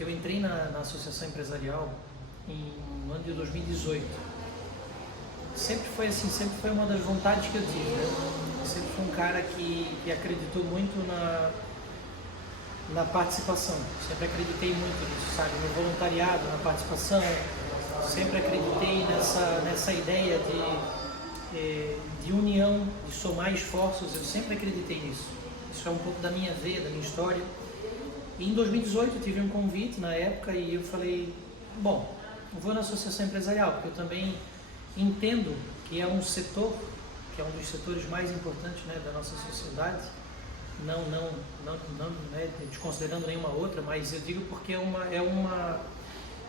Eu entrei na associação empresarial no ano de 2018. Sempre foi assim, sempre foi uma das vontades que eu tive, né? Sempre fui um cara que acreditou muito na participação. Sempre acreditei muito nisso, sabe? No voluntariado, na participação. Sempre acreditei nessa ideia de união, de somar esforços. Eu sempre acreditei nisso. Isso é um pouco da minha veia, da minha história. E em 2018 eu tive um convite na época e eu falei, bom, eu vou na associação empresarial, porque eu também entendo que é um setor, que é um dos setores mais importantes, né, da nossa sociedade, não né, desconsiderando nenhuma outra, mas eu digo porque é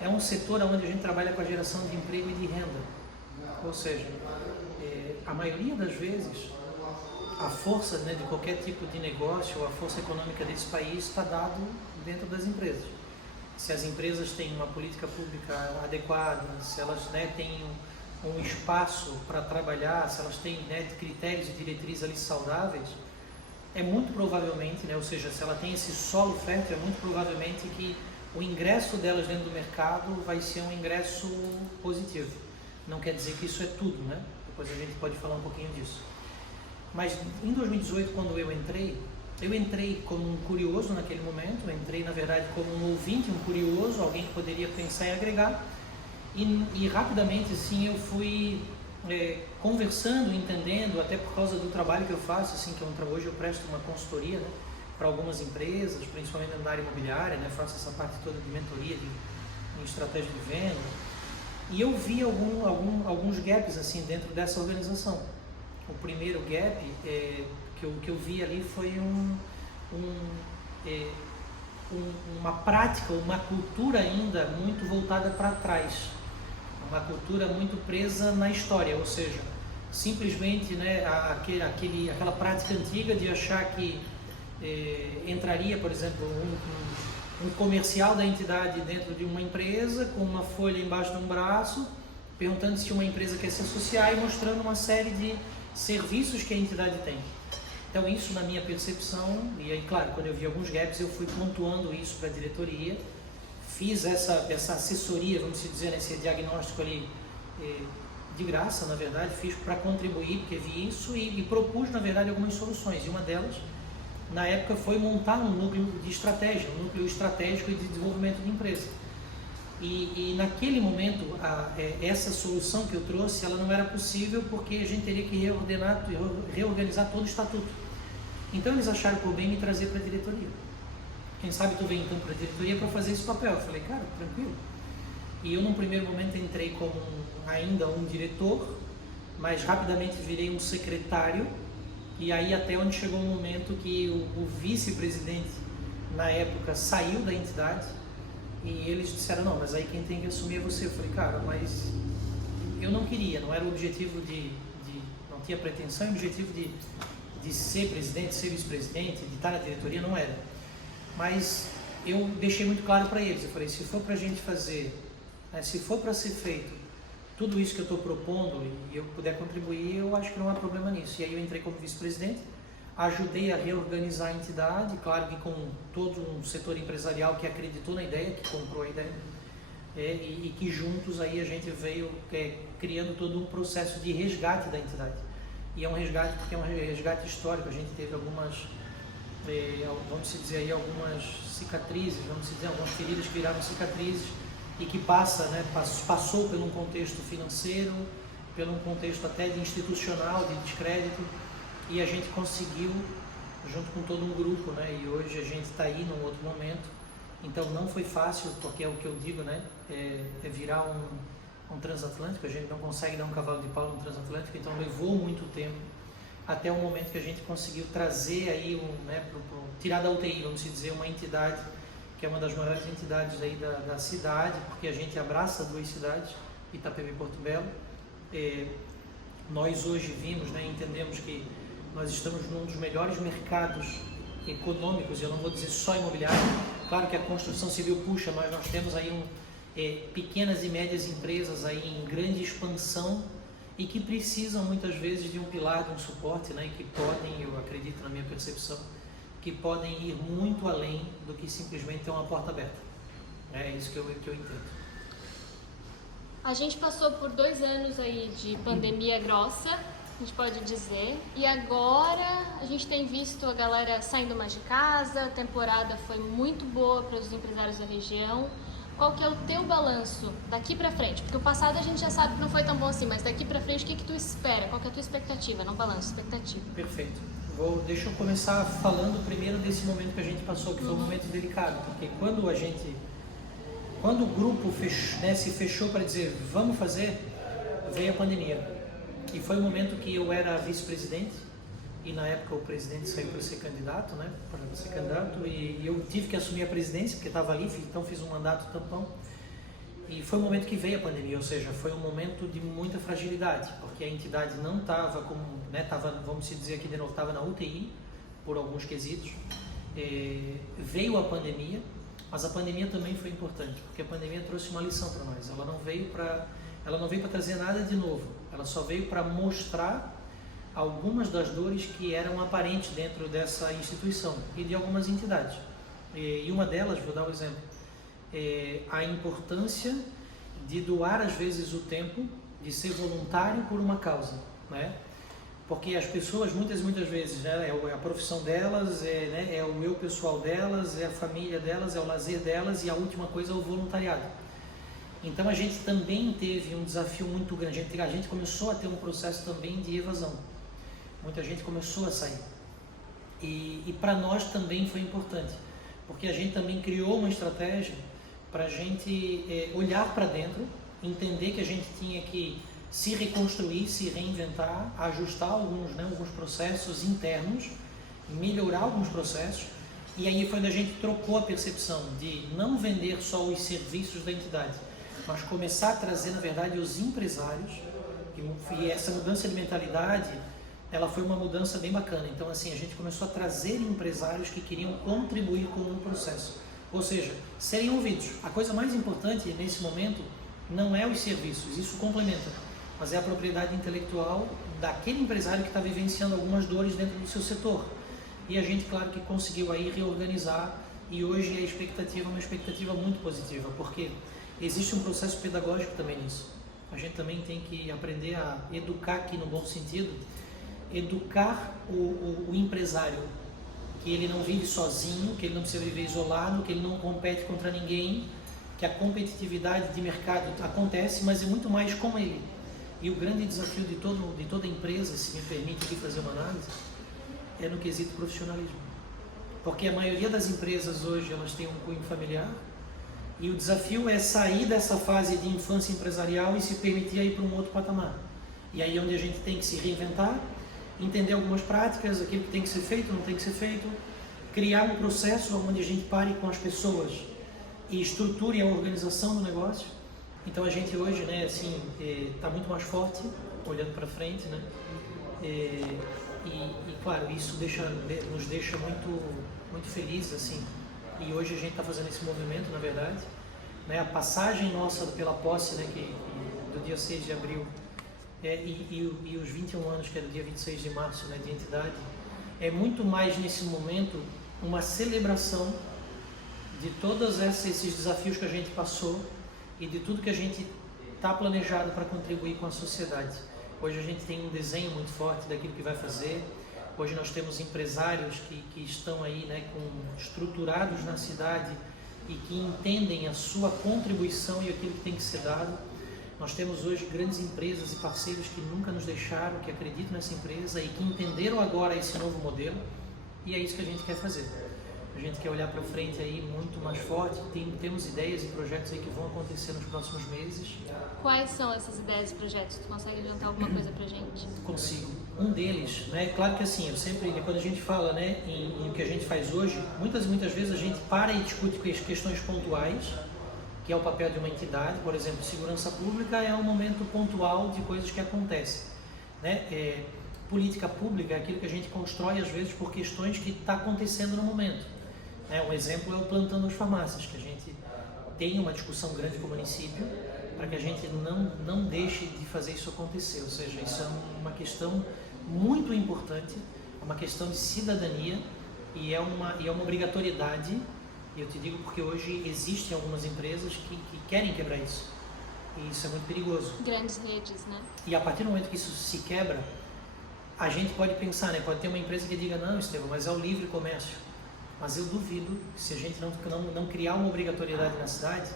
um setor onde a gente trabalha com a geração de emprego e de renda. Ou seja, a maioria das vezes a força, né, de qualquer tipo de negócio ou a força econômica desse país está dado dentro das empresas. Se as empresas têm uma política pública adequada, se elas, né, têm um espaço para trabalhar, se elas têm, né, critérios e diretrizes ali saudáveis, é muito provavelmente, né, ou seja, se ela tem esse solo fértil, é muito provavelmente que o ingresso delas dentro do mercado vai ser um ingresso positivo. Não quer dizer que isso é tudo, né? Depois a gente pode falar um pouquinho disso. Mas em 2018, quando eu entrei como um curioso naquele momento, eu entrei na verdade como um ouvinte, um curioso, alguém que poderia pensar em agregar, e rapidamente assim eu fui conversando, entendendo, até por causa do trabalho que eu faço, assim, hoje eu presto uma consultoria, né, para algumas empresas, principalmente na área imobiliária, né, faço essa parte toda de mentoria, em estratégia de venda, e eu vi alguns gaps assim dentro dessa organização. O primeiro gap que eu vi ali foi uma prática, uma cultura ainda muito voltada para trás, uma cultura muito presa na história, ou seja, simplesmente, né, aquela prática antiga de achar que entraria, por exemplo, um comercial da entidade dentro de uma empresa com uma folha embaixo de um braço, perguntando se uma empresa quer se associar e mostrando uma série de serviços que a entidade tem. Então isso, na minha percepção, e aí claro, quando eu vi alguns gaps eu fui pontuando isso para a diretoria, fiz essa assessoria, vamos dizer, esse diagnóstico ali de graça, na verdade, fiz para contribuir, porque vi isso e propus, na verdade, algumas soluções, e uma delas, na época, foi montar um núcleo de estratégia, um núcleo estratégico e de desenvolvimento de empresa. E naquele momento, essa solução que eu trouxe, ela não era possível porque a gente teria que reorganizar todo o estatuto. Então eles acharam por bem me trazer para a diretoria. Quem sabe tu vem então para a diretoria para fazer esse papel. Eu falei, cara, tranquilo. E eu num primeiro momento entrei como ainda um diretor, mas rapidamente virei um secretário, e aí até onde chegou um momento que o vice-presidente, na época, saiu da entidade, e eles disseram, não, mas aí quem tem que assumir é você. Eu falei, cara, mas eu não queria, não era o objetivo não tinha pretensão e objetivo de ser presidente, ser vice-presidente, de estar na diretoria, não era. Mas eu deixei muito claro para eles, eu falei, se for para a gente fazer, né, se for para ser feito tudo isso que eu estou propondo e eu puder contribuir, eu acho que não há problema nisso. E aí eu entrei como vice-presidente, ajudei a reorganizar a entidade, claro que com todo um setor empresarial que acreditou na ideia, que comprou a ideia, e que juntos aí a gente veio criando todo um processo de resgate da entidade. E é um resgate porque é um resgate histórico, a gente teve algumas, vamos dizer aí, algumas cicatrizes, vamos dizer, algumas feridas que viraram cicatrizes e que passou por um contexto financeiro, pelo um contexto até de institucional, de descrédito, e a gente conseguiu, junto com todo um grupo, né, e hoje a gente está aí num outro momento, então não foi fácil, porque é o que eu digo, né, é virar um transatlântico, a gente não consegue dar um cavalo de pau no transatlântico, então levou muito tempo, até o momento que a gente conseguiu trazer aí, tirar da UTI, vamos dizer, uma entidade, que é uma das maiores entidades aí da cidade, porque a gente abraça duas cidades, Itapevi e Porto Belo. Nós hoje vimos, né, entendemos que nós estamos num dos melhores mercados econômicos, eu não vou dizer só imobiliário, claro que a construção civil puxa, mas nós temos aí pequenas e médias empresas aí em grande expansão e que precisam muitas vezes de um pilar, de um suporte, né, e que podem, eu acredito na minha percepção, que podem ir muito além do que simplesmente ter uma porta aberta. É isso que eu entendo. A gente passou por 2 anos aí de pandemia grossa, a gente pode dizer, e agora a gente tem visto a galera saindo mais de casa, a temporada foi muito boa para os empresários da região. Qual que é o teu balanço daqui para frente? Porque o passado a gente já sabe que não foi tão bom assim, mas daqui para frente o que tu espera? Qual que é a tua expectativa? Não balanço, expectativa. Perfeito. Deixa eu começar falando primeiro desse momento que a gente passou, que foi um momento delicado, porque quando o grupo se fechou para dizer vamos fazer, veio a pandemia. E foi o momento que eu era vice-presidente e na época o presidente saiu para ser candidato, né? Para ser candidato, e eu tive que assumir a presidência porque estava ali, então fiz um mandato tampão. E foi o momento que veio a pandemia, ou seja, foi um momento de muita fragilidade, porque a entidade não estava como, né? Vamos dizer aqui de novo, estava na UTI por alguns quesitos. Veio a pandemia. Mas a pandemia também foi importante, porque a pandemia trouxe uma lição para nós. Ela não veio para trazer nada de novo. Ela só veio para mostrar algumas das dores que eram aparentes dentro dessa instituição e de algumas entidades. E uma delas, vou dar um exemplo, a importância de doar às vezes o tempo, de ser voluntário por uma causa, né? Porque as pessoas muitas vezes, né, é a profissão delas, é o eu pessoal delas, é a família delas, é o lazer delas, e a última coisa é o voluntariado. Então a gente também teve um desafio muito grande, a gente começou a ter um processo também de evasão, muita gente começou a sair, e para nós também foi importante, porque a gente também criou uma estratégia para a gente olhar para dentro, entender que a gente tinha que se reconstruir, se reinventar, ajustar alguns processos internos, melhorar alguns processos, e aí foi onde a gente trocou a percepção de não vender só os serviços da entidade, mas começar a trazer, na verdade, os empresários, e essa mudança de mentalidade, ela foi uma mudança bem bacana. Então, assim, a gente começou a trazer empresários que queriam contribuir com o processo, ou seja, serem ouvidos. A coisa mais importante nesse momento não é os serviços, isso complementa, mas é a propriedade intelectual daquele empresário que está vivenciando algumas dores dentro do seu setor. E a gente, claro, que conseguiu aí reorganizar, e hoje a expectativa é uma expectativa muito positiva, porque existe um processo pedagógico também nisso. A gente também tem que aprender a educar aqui no bom sentido, educar o empresário, que ele não vive sozinho, que ele não precisa viver isolado, que ele não compete contra ninguém, que a competitividade de mercado acontece, mas é muito mais com ele. E o grande desafio de toda empresa, se me permite aqui fazer uma análise, é no quesito profissionalismo. Porque a maioria das empresas hoje, elas têm um cunho familiar, e o desafio é sair dessa fase de infância empresarial e se permitir ir para um outro patamar. E aí é onde a gente tem que se reinventar, entender algumas práticas, aquilo que tem que ser feito, não tem que ser feito, criar um processo onde a gente pare com as pessoas e estruture a organização do negócio. Então a gente hoje, né, assim, está muito mais forte, olhando para frente, né? E claro, isso nos deixa muito felizes, assim. E hoje a gente está fazendo esse movimento, na verdade, né? A passagem nossa pela posse, né, do dia 6 de abril, e os 21 anos, que é do dia 26 de março, né, de entidade, é muito mais nesse momento uma celebração de todos esses desafios que a gente passou e de tudo que a gente está planejado para contribuir com a sociedade. Hoje a gente tem um desenho muito forte daquilo que vai fazer. Hoje nós temos empresários que estão aí, né, estruturados na cidade e que entendem a sua contribuição e aquilo que tem que ser dado. Nós temos hoje grandes empresas e parceiros que nunca nos deixaram, que acreditam nessa empresa e que entenderam agora esse novo modelo, e é isso que a gente quer fazer. A gente quer olhar para frente aí muito mais forte, temos ideias e projetos aí que vão acontecer nos próximos meses. Quais são essas ideias e projetos? Tu consegue adiantar alguma coisa pra gente? Consigo. Um deles, né, claro que assim, eu sempre, quando a gente fala, né, em o que a gente faz hoje, muitas vezes a gente para e discute questões pontuais, que é o papel de uma entidade. Por exemplo, segurança pública é um momento pontual de coisas que acontecem, né? Política pública é aquilo que a gente constrói às vezes por questões que está acontecendo no momento. Um exemplo é o plantão das farmácias, que a gente tem uma discussão grande com o município para que a gente não deixe de fazer isso acontecer. Ou seja, isso é uma questão muito importante, é uma questão de cidadania, e é uma obrigatoriedade E eu te digo porque hoje existem algumas empresas que querem quebrar isso. E isso é muito perigoso. Grandes redes, né? E a partir do momento que isso se quebra, a gente pode pensar, né? Pode ter uma empresa que diga, não, Estevão, mas é o livre comércio. Mas eu duvido, se a gente não criar uma obrigatoriedade na cidade,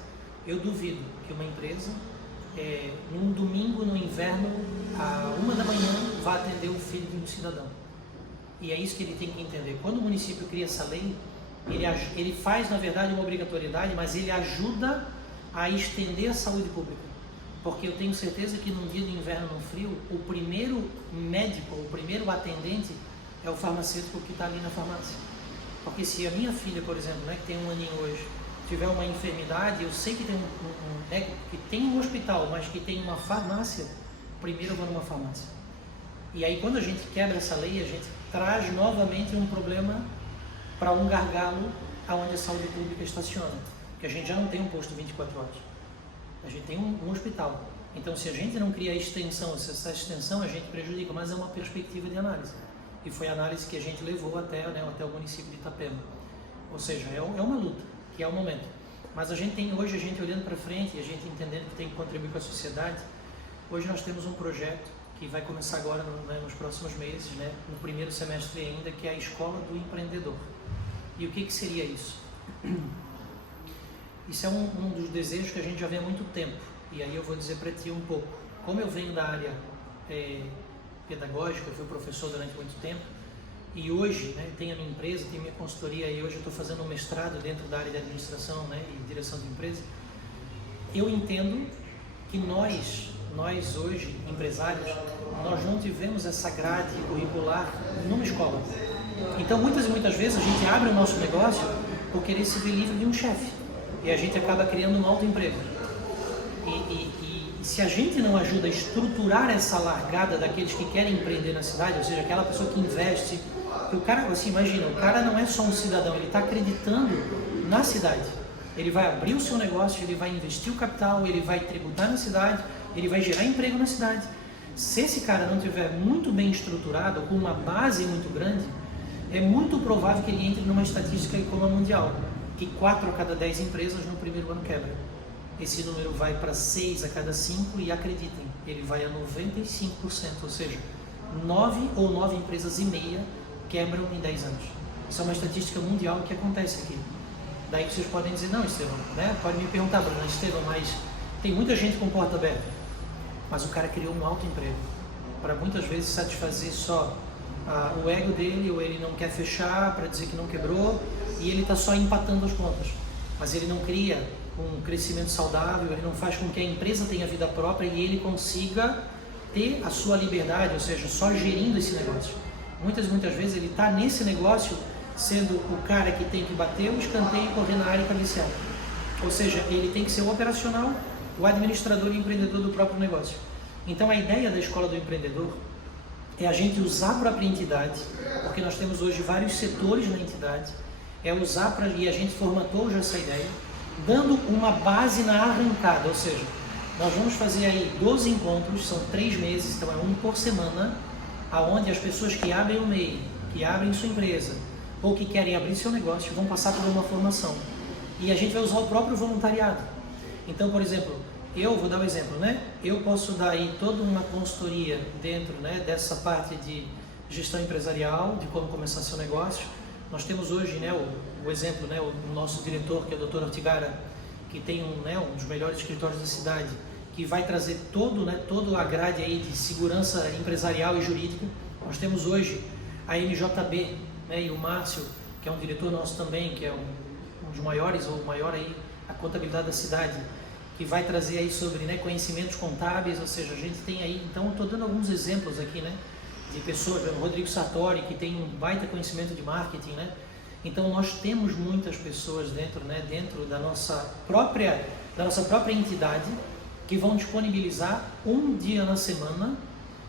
eu duvido que uma empresa, num domingo no inverno, à 1 da manhã, vá atender o filho de um cidadão. E é isso que ele tem que entender. Quando o município cria essa lei, ele faz, na verdade, uma obrigatoriedade, mas ele ajuda a estender a saúde pública. Porque eu tenho certeza que num dia de inverno, no frio, o primeiro médico, o primeiro atendente é o farmacêutico que está ali na farmácia. Porque se a minha filha, por exemplo, né, que tem 1 aninho hoje, tiver uma enfermidade, eu sei que tem que tem um hospital, mas que tem uma farmácia, primeiro eu vou numa farmácia. E aí quando a gente quebra essa lei, a gente traz novamente um problema para um gargalo aonde a saúde pública estaciona. Porque a gente já não tem um posto 24 horas. A gente tem um hospital. Então, se a gente não cria a extensão, se essa extensão a gente prejudica, mas é uma perspectiva de análise. E foi a análise que a gente levou até o município de Itapema. Ou seja, é uma luta, que é o momento. Mas a gente tem hoje, a gente olhando para frente, a gente entendendo que tem que contribuir com a sociedade. Hoje nós temos um projeto que vai começar agora nos próximos meses, né, no primeiro semestre ainda, que é a Escola do Empreendedor. E o que seria isso? Isso é um dos desejos que a gente já vê há muito tempo. E aí eu vou dizer para ti um pouco. Como eu venho da área pedagógica, eu fui professor durante muito tempo, e hoje, né, tenho a minha empresa, tenho a minha consultoria, e hoje eu estou fazendo um mestrado dentro da área de administração, né, e direção de empresa. Eu entendo que nós hoje, empresários, nós não tivemos essa grade curricular numa escola. Então, muitas vezes, a gente abre o nosso negócio por querer se ver livre de um chefe. E a gente acaba criando um autoemprego. E se a gente não ajuda a estruturar essa largada daqueles que querem empreender na cidade, ou seja, aquela pessoa que investe, que o cara, assim, imagina, o cara não é só um cidadão, ele está acreditando na cidade. Ele vai abrir o seu negócio, ele vai investir o capital, ele vai tributar na cidade, ele vai gerar emprego na cidade. Se esse cara não tiver muito bem estruturado, com uma base muito grande, é muito provável que ele entre numa estatística como a mundial, que 4 a cada 10 empresas no primeiro ano quebram. Esse número vai para 6 a cada 5 e acreditem, ele vai a 95%, ou seja, 9 empresas e meia quebram em 10 anos. Isso é uma estatística mundial que acontece aqui. Daí vocês podem dizer, não, Estevão, né? Pode me perguntar, Bruno, Estevão, mas tem muita gente com porta aberta. Mas o cara criou um autoemprego para muitas vezes satisfazer só o ego dele, ou ele não quer fechar para dizer que não quebrou, e ele está só empatando as contas. Mas ele não cria um crescimento saudável, ele não faz com que a empresa tenha vida própria e ele consiga ter a sua liberdade, ou seja, só gerindo esse negócio. Muitas vezes ele está nesse negócio sendo o cara que tem que bater o escanteio e correr na área e cabecear. Ou seja, ele tem que ser o operacional, o administrador e empreendedor do próprio negócio. Então a ideia da Escola do Empreendedor é a gente usar a própria entidade, porque nós temos hoje vários setores na entidade, e a gente formatou já essa ideia, dando uma base na arrancada, ou seja, nós vamos fazer aí 12 encontros, são 3 meses, então é um por semana, aonde as pessoas que abrem o MEI, que abrem sua empresa, ou que querem abrir seu negócio, vão passar por uma formação. E a gente vai usar o próprio voluntariado. Então, por exemplo, eu vou dar um exemplo, né? Eu posso dar aí toda uma consultoria dentro, né, dessa parte de gestão empresarial, de como começar seu negócio. Nós temos hoje, né, o exemplo, né, o nosso diretor, que é o Dr. Ortigara, que tem um dos melhores escritórios da cidade, que vai trazer toda a grade aí de segurança empresarial e jurídica. Nós temos hoje a MJB, né, e o Márcio, que é um diretor nosso também, que é um dos maiores, ou o maior aí, a contabilidade da cidade, que vai trazer aí sobre, né, conhecimentos contábeis, ou seja, a gente tem aí, então eu estou dando alguns exemplos aqui, né, de pessoas, o Rodrigo Sartori, que tem um baita conhecimento de marketing, né, então nós temos muitas pessoas dentro da nossa própria entidade, que vão disponibilizar um dia na semana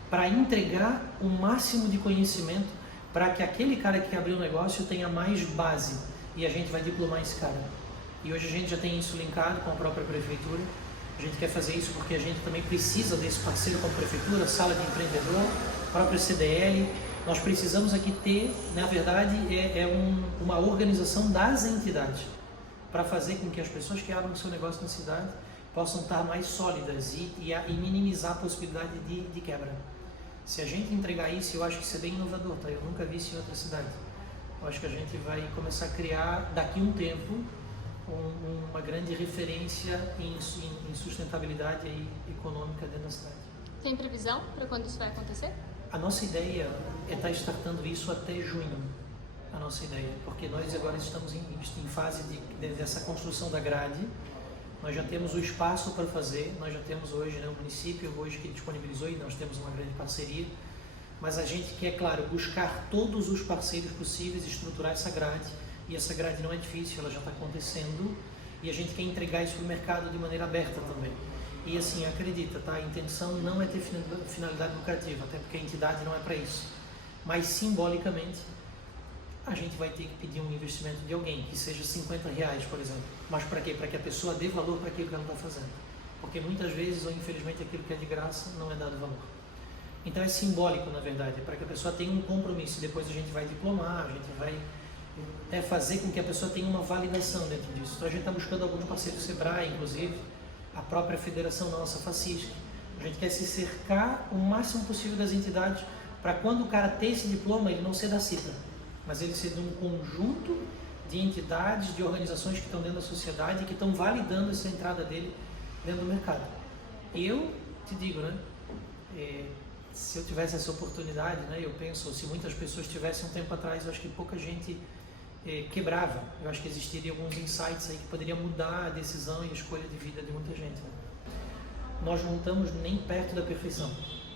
para entregar o máximo de conhecimento para que aquele cara que abriu o negócio tenha mais base, e a gente vai diplomar esse cara. E hoje a gente já tem isso linkado com a própria prefeitura. A gente quer fazer isso porque a gente também precisa desse parceiro com a prefeitura, sala de empreendedor, própria CDL. Nós precisamos aqui ter, na verdade, uma organização das entidades. para fazer com que as pessoas que abram o seu negócio na cidade possam estar mais sólidas e minimizar a possibilidade de quebra. Se a gente entregar isso, eu acho que isso é bem inovador, tá? Eu nunca vi isso em outra cidade. Eu acho que a gente vai começar a criar, daqui a um tempo, uma grande referência em sustentabilidade aí, econômica dentro da cidade. Tem previsão para quando isso vai acontecer? A nossa ideia é estar startando isso até junho, a nossa ideia, porque nós agora estamos em fase dessa construção da grade. Nós já temos o espaço para fazer, nós já temos hoje, né, o município hoje que disponibilizou, e nós temos uma grande parceria, mas a gente quer, claro, buscar todos os parceiros possíveis, estruturar essa grade, e essa grade não é difícil, ela já está acontecendo, e a gente quer entregar isso para o mercado de maneira aberta também. E assim, acredita, tá? A intenção não é ter finalidade lucrativa, até porque a entidade não é para isso, mas simbolicamente a gente vai ter que pedir um investimento de alguém, que seja R$50, por exemplo. Mas para quê? Para que a pessoa dê valor para aquilo que ela está fazendo. Porque muitas vezes, ou infelizmente, aquilo que é de graça não é dado valor. Então é simbólico, na verdade, para que a pessoa tenha um compromisso. Depois a gente vai diplomar, a gente vai fazer com que a pessoa tenha uma validação dentro disso. Então a gente está buscando alguns parceiros do Sebrae, inclusive, a própria federação nossa, FACISC. A gente quer se cercar o máximo possível das entidades para quando o cara ter esse diploma, ele não ser da CITA, mas ele ser de um conjunto de entidades, de organizações que estão dentro da sociedade e que estão validando essa entrada dele dentro do mercado. Eu te digo, né, se eu tivesse essa oportunidade, né, eu penso, se muitas pessoas tivessem um tempo atrás, eu acho que pouca gente quebrava. Eu acho que existiriam alguns insights aí que poderiam mudar a decisão e a escolha de vida de muita gente, né? Nós não estamos nem perto da perfeição.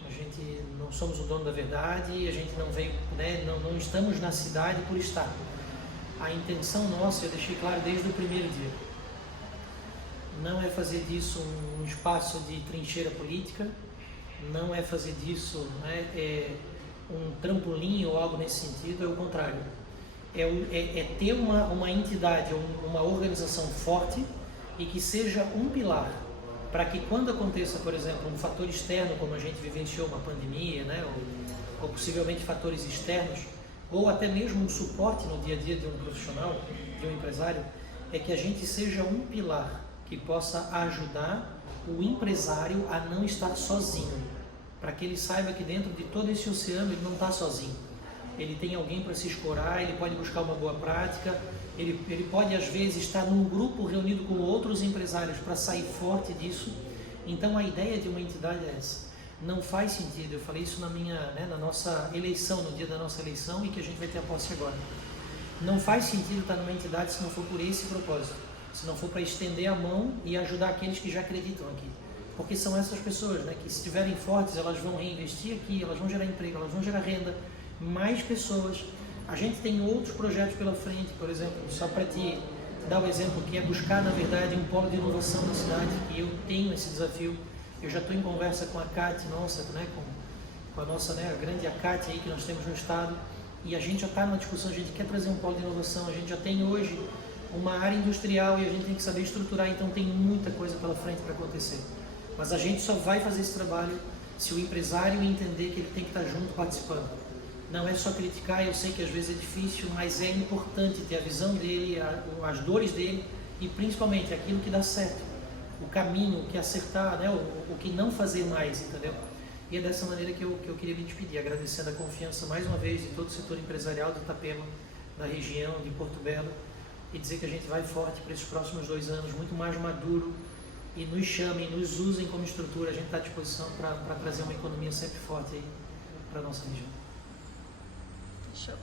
A gente não somos o dono da verdade, a gente não veio, né, não estamos na cidade por estar. A intenção nossa, eu deixei claro desde o primeiro dia, não é fazer disso um espaço de trincheira política, não é fazer disso, né, um trampolim ou algo nesse sentido, é o contrário. É ter uma entidade, uma organização forte e que seja um pilar para que quando aconteça, por exemplo, um fator externo, como a gente vivenciou uma pandemia, né, ou possivelmente fatores externos, ou até mesmo um suporte no dia a dia de um profissional, de um empresário, é que a gente seja um pilar que possa ajudar o empresário a não estar sozinho, para que ele saiba que dentro de todo esse oceano ele não está sozinho. Ele tem alguém para se escorar, ele pode buscar uma boa prática, ele pode às vezes estar num grupo reunido com outros empresários para sair forte disso. Então a ideia de uma entidade é essa. Não faz sentido, eu falei isso na nossa eleição, no dia da nossa eleição, e que a gente vai ter a posse agora. Não faz sentido estar numa entidade se não for por esse propósito, se não for para estender a mão e ajudar aqueles que já acreditam aqui. Porque são essas pessoas, né, que se estiverem fortes, elas vão reinvestir aqui, elas vão gerar emprego, elas vão gerar renda, mais pessoas. A gente tem outros projetos pela frente, por exemplo, só para te dar o exemplo, que é buscar, na verdade, um polo de inovação na cidade, que eu tenho esse desafio. Eu já estou em conversa com a CAT, nossa, né, com a nossa, né, a grande ACAT aí que nós temos no estado, e a gente já está numa discussão, a gente quer trazer um polo de inovação, a gente já tem hoje uma área industrial e a gente tem que saber estruturar, então tem muita coisa pela frente para acontecer. Mas a gente só vai fazer esse trabalho se o empresário entender que ele tem que estar junto participando. Não é só criticar, eu sei que às vezes é difícil, mas é importante ter a visão dele, as dores dele e principalmente aquilo que dá certo, o caminho, o que acertar, né? o que não fazer mais, entendeu? E é dessa maneira que eu queria me despedir, agradecendo a confiança mais uma vez de todo o setor empresarial de Itapema, da região, de Porto Belo, e dizer que a gente vai forte para esses próximos 2 anos, muito mais maduro, e nos chamem, nos usem como estrutura, a gente está à disposição para trazer uma economia sempre forte aí para a nossa região. Show.